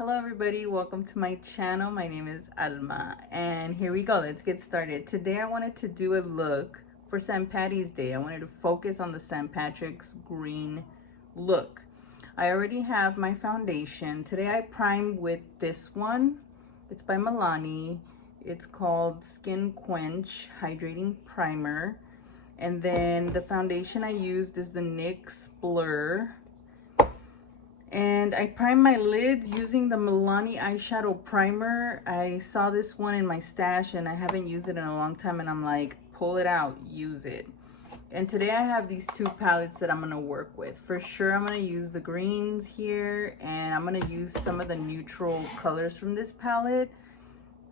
Hello everybody, welcome to my channel. My name is Alma and here we go. Let's get started. Today I wanted to do a look for St. Patty's Day. I wanted to focus on the St. Patrick's green look. I already have my foundation. Today I primed with this one. It's by Milani. It's called Skin Quench Hydrating Primer. And then the foundation I used is the NYX Blur. And I primed my lids using the Milani eyeshadow primer. I saw this one in my stash and I haven't used it in a long time, and I'm like, pull it out, use it. And today I have these two palettes that I'm gonna work with. For sure I'm gonna use the greens here, and I'm gonna use some of the neutral colors from this palette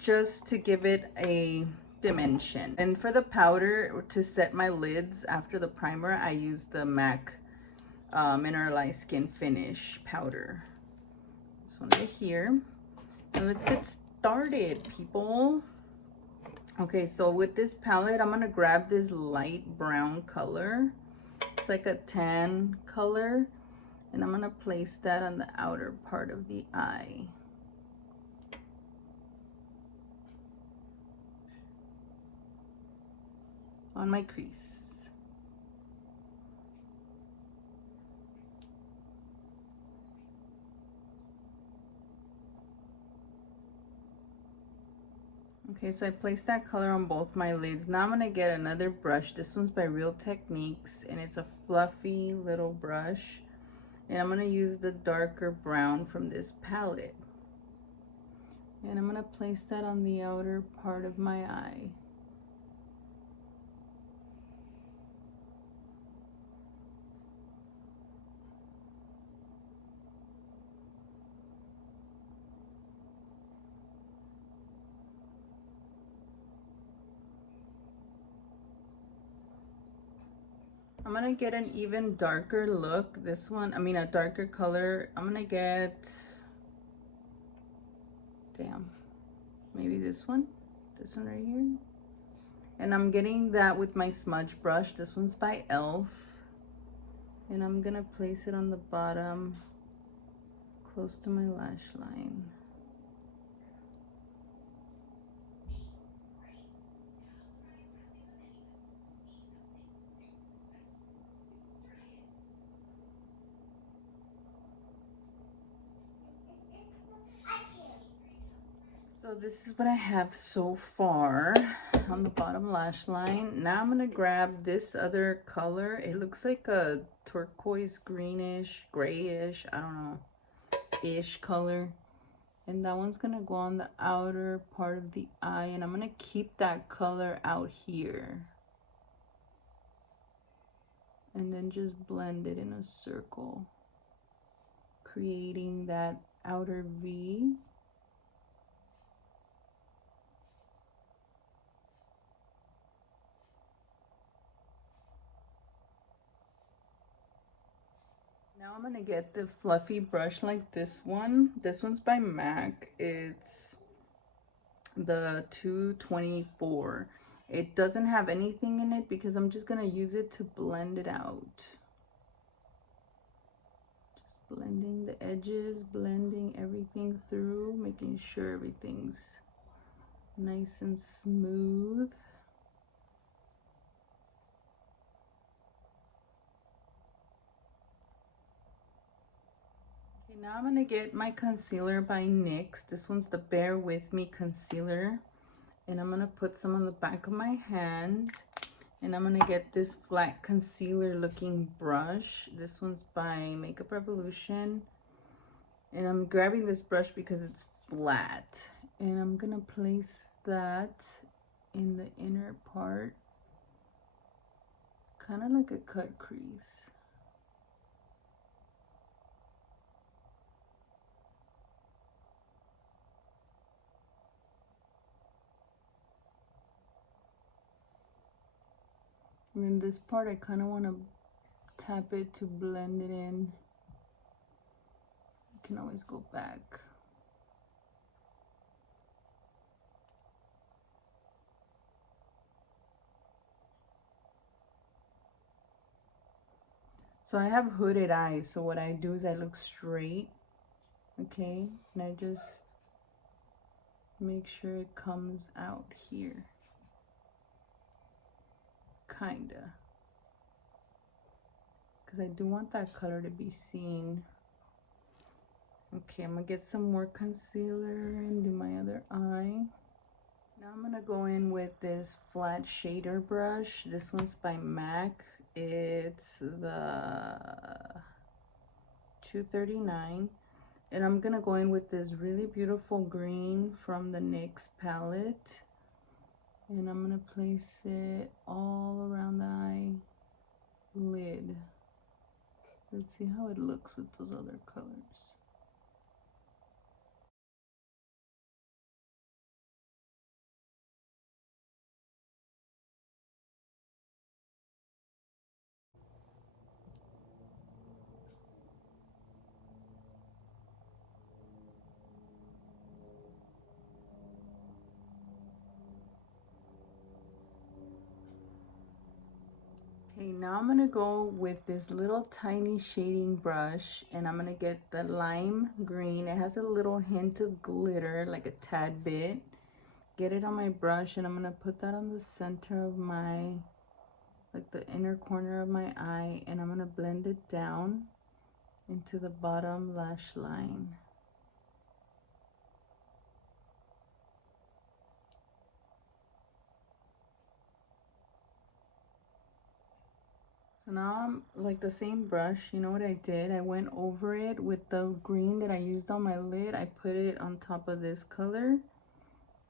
just to give it a dimension. And for the powder to set my lids after the primer, I used the MAC Mineralized Skin Finish powder. This one right here. And let's get started, people. Okay, so with this palette, I'm gonna grab this light brown color. It's like a tan color, and I'm gonna place that on the outer part of the eye. On my crease. Okay, so I placed that color on both my lids. Now I'm gonna get another brush. This one's by Real Techniques, and it's a fluffy little brush. And I'm gonna use the darker brown from this palette. And I'm gonna place that on the outer part of my eye. I'm gonna get an even darker look. This one, a darker color. I'm gonna get, maybe this one right here. And I'm getting that with my smudge brush. This one's by Elf. And I'm gonna place it on the bottom, close to my lash line. So this is what I have so far on the bottom lash line. Now I'm gonna grab this other color. It looks like a turquoise greenish, grayish, I don't know, ish color. And that one's gonna go on the outer part of the eye, and I'm gonna keep that color out here. And then just blend it in a circle, creating that outer V. Now I'm gonna get the fluffy brush like this one. This one's by MAC. It's the 224. It doesn't have anything in it because I'm just gonna use it to blend it out. Just blending the edges, blending everything through, making sure everything's nice and smooth. Now I'm gonna get my concealer by NYX. This one's the Bear With Me concealer. And I'm gonna put some on the back of my hand. And I'm gonna get this flat concealer looking brush. This one's by Makeup Revolution. And I'm grabbing this brush because it's flat. And I'm gonna place that in the inner part. Kind of like a cut crease. And then this part, I kind of want to tap it to blend it in. You can always go back. So I have hooded eyes, so what I do is I look straight Okay, and I just make sure it comes out here, kinda, because I do want that color to be seen. Okay, I'm gonna get some more concealer and do my other eye. Now I'm gonna go in with this flat shader brush. This one's by MAC. It's the 239. And I'm gonna go in with this really beautiful green from the NYX palette. And I'm gonna place it all around the eyelid. Let's see how it looks with those other colors. Okay, now I'm gonna go with this little tiny shading brush and I'm gonna get the lime green. It has a little hint of glitter, like a tad bit. Get it on my brush and I'm gonna put that on the center of my, like the inner corner of my eye, and I'm gonna blend it down into the bottom lash line. So now I'm like the same brush, you know what I did? I went over it with the green that I used on my lid. I put it on top of this color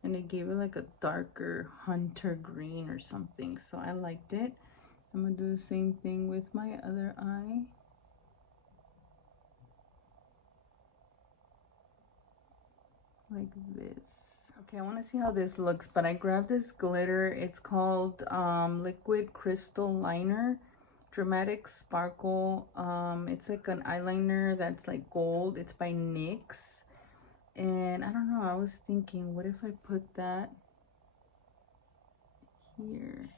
and it gave it like a darker hunter green or something. So I liked it. I'm gonna do the same thing with my other eye. Like this. Okay, I want to see how this looks, but I grabbed this glitter. It's called Liquid Crystal Liner. Dramatic Sparkle. It's like an eyeliner that's like gold. It's by NYX. And I don't know, I was thinking, what if I put that here?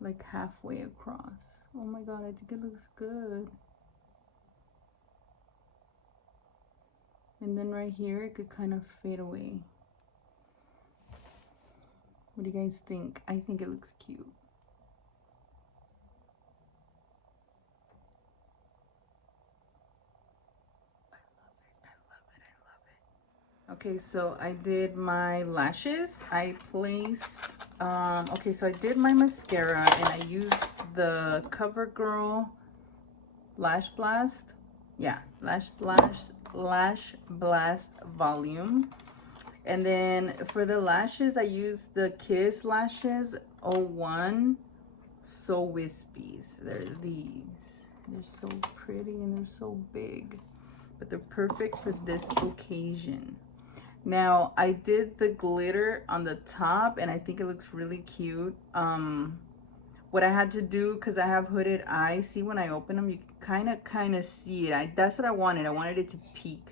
Like halfway across. Oh my god, I think it looks good. And then right here, it could kind of fade away. What do you guys think? I think it looks cute. Okay, so I did my lashes. I placed, okay, so I did my mascara and I used the CoverGirl Lash Blast. Yeah, Lash Blast Volume. And then for the lashes, I used the Kiss Lashes 01 So Wispies. They're these. They're so pretty and they're so big, but they're perfect for this occasion. Now, I did the glitter on the top and I think it looks really cute. What I had to do, because I have hooded eyes, see when I open them, you kind of see it. That's what I wanted. I wanted it to peek.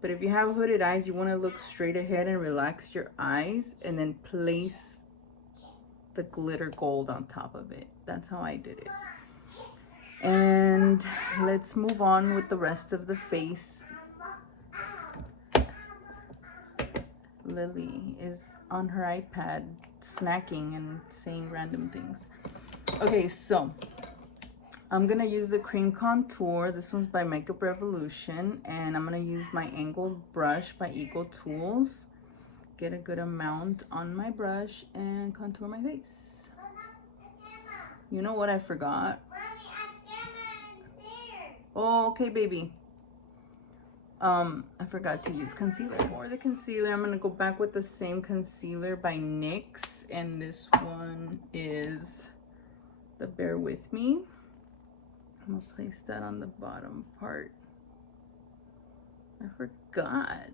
But if you have hooded eyes, you want to look straight ahead and relax your eyes and then place the glitter gold on top of it. That's how I did it. And let's move on with the rest of the face. Lily is on her iPad snacking and saying random things. Okay, so I'm gonna use the cream contour. This one's by Makeup Revolution, and I'm gonna use my angled brush by Eagle Tools. Get a good amount on my brush and contour my face. You know what I forgot? Oh, okay, baby. I forgot to use concealer. For the concealer, I'm gonna go back with the same concealer by NYX, and this one is the Bear With Me. I'm gonna place that on the bottom part. I forgot.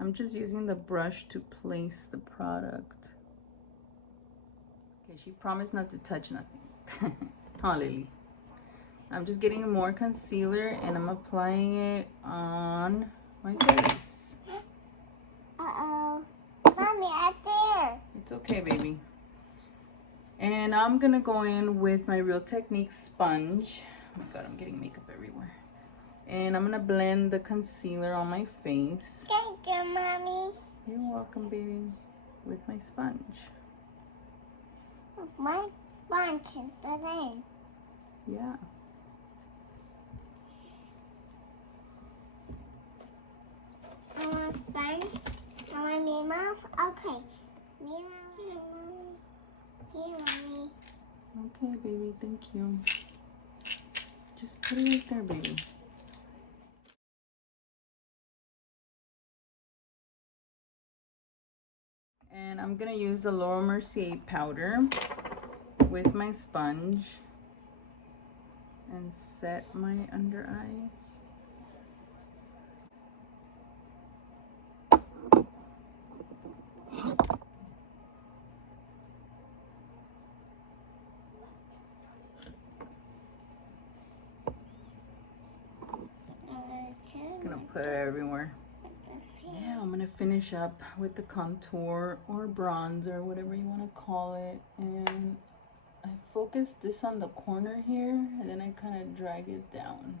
I'm just using the brush to place the product. Okay, she promised not to touch nothing. Oh, Lily. I'm just getting more concealer and I'm applying it on my face. Uh-oh. Mommy, up there. It's okay, baby. And I'm gonna go in with my Real Technique sponge. Oh my god, I'm getting makeup everywhere. And I'm gonna blend the concealer on my face. Thank you, Mommy. You're welcome, baby. With my sponge. My sponge is there. Yeah. I want sponge. I want me mouth. Okay. Me mouth. Here, Mommy. Okay, baby. Thank you. Just put it right there, baby. And I'm gonna use the Laura Mercier powder with my sponge and set my under eye. Just gonna put it everywhere. Yeah, I'm gonna finish up with the contour or bronzer, whatever you want to call it. And I focus this on the corner here, and then I kind of drag it down.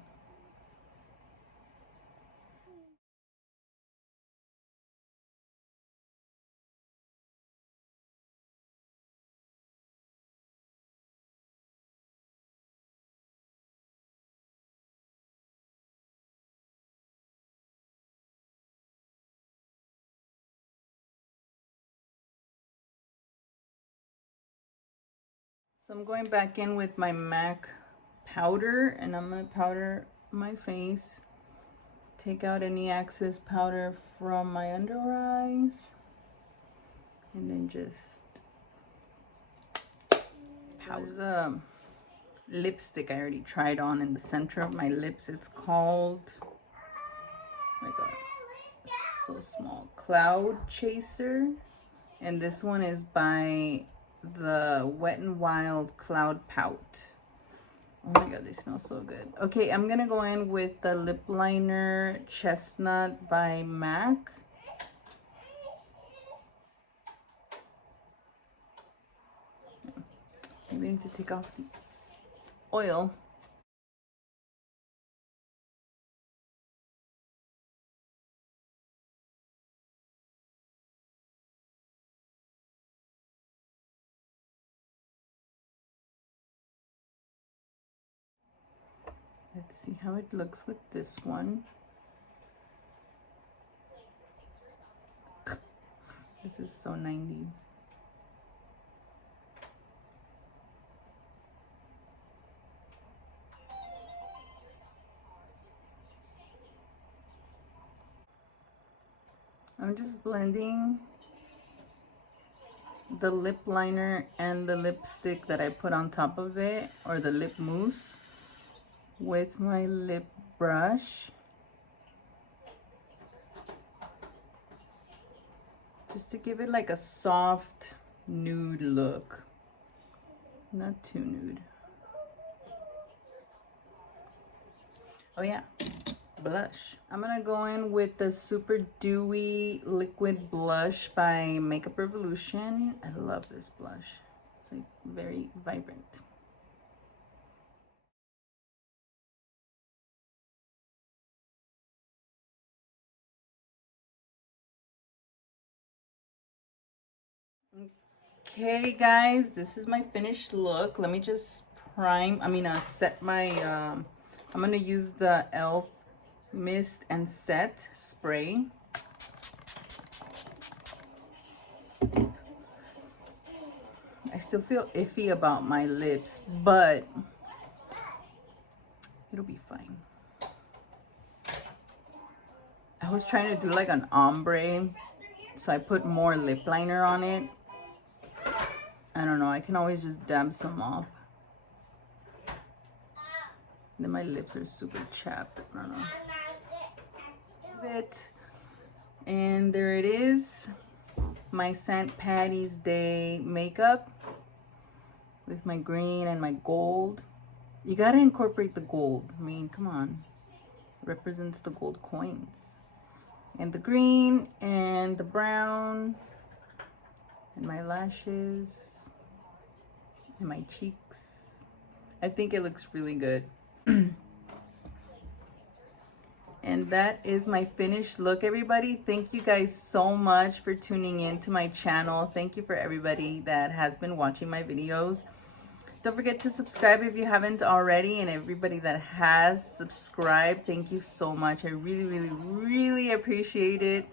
So I'm going back in with my MAC powder, and I'm gonna powder my face. Take out any excess powder from my under eyes, and then just There's a lipstick I already tried on in the center of my lips. It's called, oh my god, so small, Cloud Chaser. And this one is by the Wet n Wild Cloud Pout. Oh my god, they smell so good. Okay, I'm gonna go in with the lip liner Chestnut by MAC. I need to take off the oil. Let's see how it looks with this one. This is so 90s. I'm just blending the lip liner and the lipstick that I put on top of it, or the lip mousse, with my lip brush. Just to give it like a soft nude look. Not too nude. Oh yeah, blush. I'm gonna go in with the Super Dewy Liquid Blush by Makeup Revolution. I love this blush. It's like very vibrant. Okay guys, this is my finished look. Let me just set my, I'm gonna use the e.l.f. Mist and Set Spray. I still feel iffy about my lips, but it'll be fine. I was trying to do like an ombre, so I put more lip liner on it. I don't know, I can always just dab some off. Then my lips are super chapped. I don't know. And there it is, my St. Patty's Day makeup. with my green and my gold. You gotta incorporate the gold. I mean, come on. It represents the gold coins. And the green and the brown and my lashes and my cheeks. I think it looks really good. And that is my finished look, everybody. Thank you guys so much for tuning in to my channel. Thank you for everybody that has been watching my videos. Don't forget to subscribe if you haven't already. And everybody that has subscribed, thank you so much. I really, really, really appreciate it.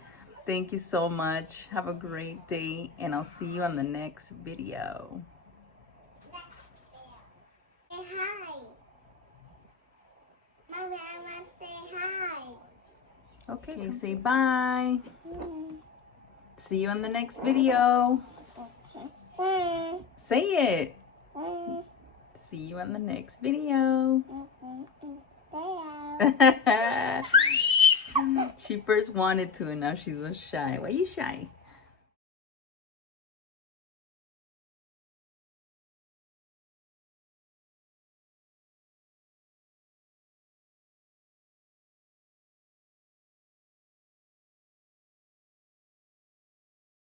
Thank you so much. Have a great day. And I'll see you on the next video. Say hi. Mommy, I want to say hi. Okay, say bye. See you on the next video. Say it. See you on the next video. She first wanted to and now she's so shy. Why are you shy?